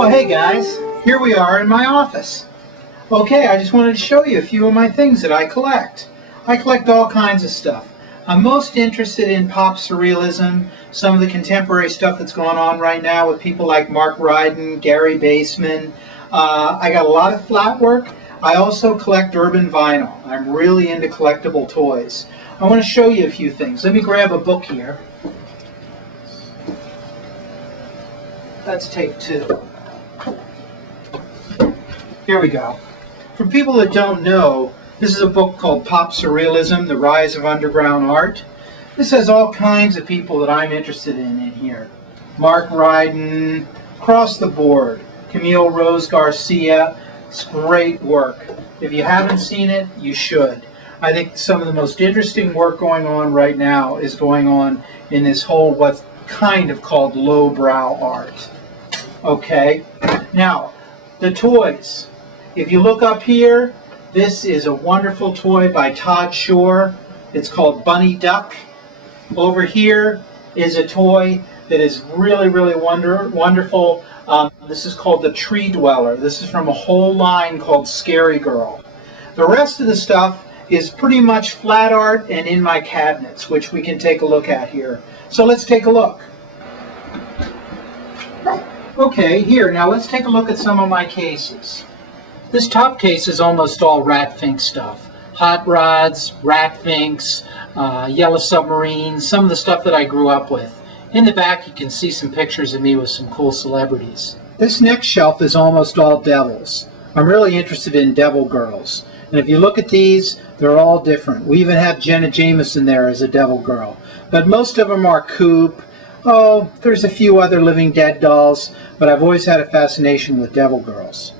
Oh, hey guys, here we are in my office. Okay, I just wanted to show you a few of my things that I collect. I collect all kinds of stuff. I'm most interested in pop surrealism, some of the contemporary stuff that's going on right now with people like Mark Ryden, Gary Baseman. I got a lot of flat work. I also collect urban vinyl. I'm really into collectible toys. I want to show you a few things. Let me grab a book here. Let's take two. Here we go. For people that don't know, this is a book called Pop Surrealism, The Rise of Underground Art. This has all kinds of people that I'm interested in here. Mark Ryden, across the board. Camille Rose Garcia. It's great work. If you haven't seen it, you should. I think some of the most interesting work going on right now is going on in this whole what's kind of called lowbrow art. Okay, now the toys. If you look up here, this is a wonderful toy by Todd Shore. It's called Bunny Duck. Over here is a toy that is really, really wonderful. This is called the Tree Dweller. This is from a whole line called Scary Girl. The rest of the stuff is pretty much flat art and in my cabinets, which we can take a look at here. So let's take a look. Okay, here, now let's take a look at some of my cases. This top case is almost all Rat Fink stuff. Hot rods, Rat Finks, Yellow Submarines, some of the stuff that I grew up with. In the back you can see some pictures of me with some cool celebrities. This next shelf is almost all devils. I'm really interested in devil girls. And if you look at these, they're all different. We even have Jenna Jameson there as a devil girl. But most of them are Coop. Oh, there's a few other living dead dolls, but I've always had a fascination with devil girls.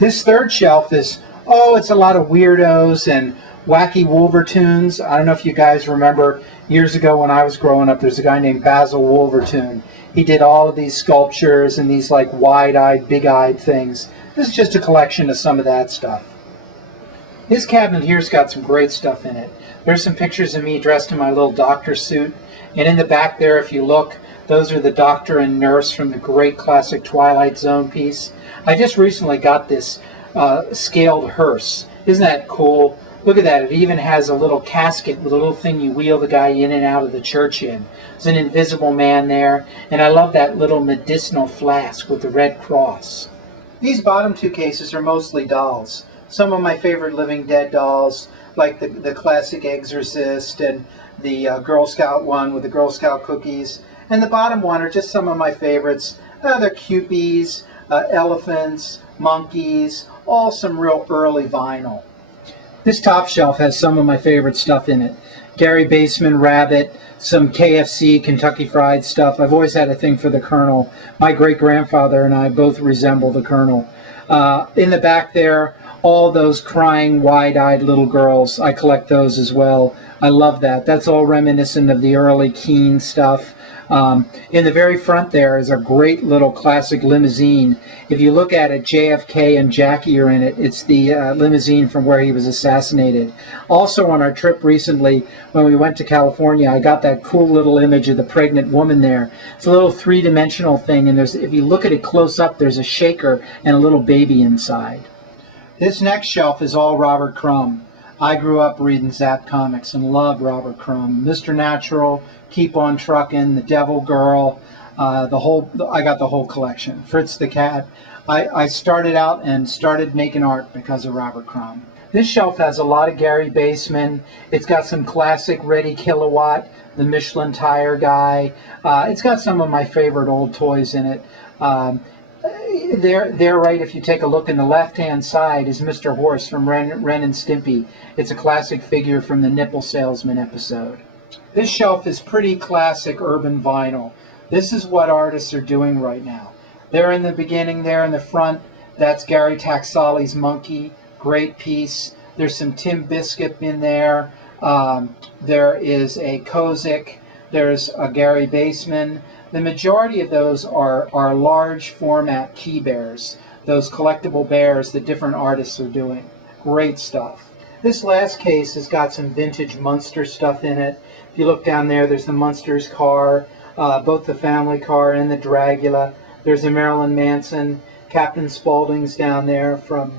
This third shelf is, it's a lot of weirdos and wacky Wolvertoons. I don't know if you guys remember years ago when I was growing up, there's a guy named Basil Wolvertune. He did all of these sculptures and these like wide-eyed, big-eyed things. This is just a collection of some of that stuff. This cabinet here's got some great stuff in it. There's some pictures of me dressed in my little doctor suit. And in the back there, if you look, those are the doctor and nurse from the great classic Twilight Zone piece. I just recently got this scaled hearse. Isn't that cool? Look at that. It even has a little casket with a little thing you wheel the guy in and out of the church in. There's an invisible man there. And I love that little medicinal flask with the red cross. These bottom two cases are mostly dolls. Some of my favorite living dead dolls, like the classic Exorcist and the Girl Scout one with the Girl Scout cookies. And the bottom one are just some of my favorites. They're Cupies, elephants, monkeys, all some real early vinyl. This top shelf has some of my favorite stuff in it. Gary Baseman Rabbit, some KFC, Kentucky Fried stuff. I've always had a thing for the Colonel. My great-grandfather and I both resemble the Colonel. In the back there, all those crying, wide-eyed little girls. I collect those as well. I love that. That's all reminiscent of the early Keen stuff. In the very front there is a great little classic limousine. If you look at it, JFK and Jackie are in it. It's the limousine from where he was assassinated. Also on our trip recently, when we went to California, I got that cool little image of the pregnant woman there. It's a little three-dimensional thing, and if you look at it close up, there's a shaker and a little baby inside. This next shelf is all Robert Crumb. I grew up reading Zap comics and loved Robert Crumb. Mr. Natural, Keep on Truckin', The Devil Girl, I got the whole collection. Fritz the Cat. I started out and started making art because of Robert Crumb. This shelf has a lot of Gary Baseman. It's got some classic Ready Kilowatt, the Michelin tire guy. It's got some of my favorite old toys in it. There, right, if you take a look in the left-hand side is Mr. Horse from Ren and Stimpy. It's a classic figure from the Nipple Salesman episode. This shelf is pretty classic urban vinyl. This is what artists are doing right now. There in the beginning, there in the front, that's Gary Taxali's Monkey. Great piece. There's some Tim Biscuit in there. There is a Kozik. There's a Gary Baseman. The majority of those are large format key bears, those collectible bears that different artists are doing. Great stuff. This last case has got some vintage Munster stuff in it. If you look down there, there's the Munsters car, both the family car and the Dragula. There's a Marilyn Manson. Captain Spaulding's down there from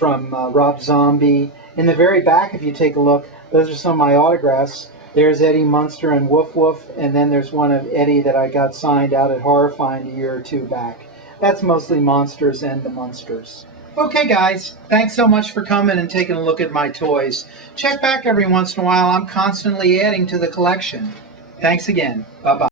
Rob Zombie. In the very back, if you take a look, those are some of my autographs. There's Eddie Munster and Woof Woof, and then there's one of Eddie that I got signed out at Horrorfind a year or two back. That's mostly Monsters and the Munsters. Okay guys, thanks so much for coming and taking a look at my toys. Check back every once in a while. I'm constantly adding to the collection. Thanks again. Bye-bye.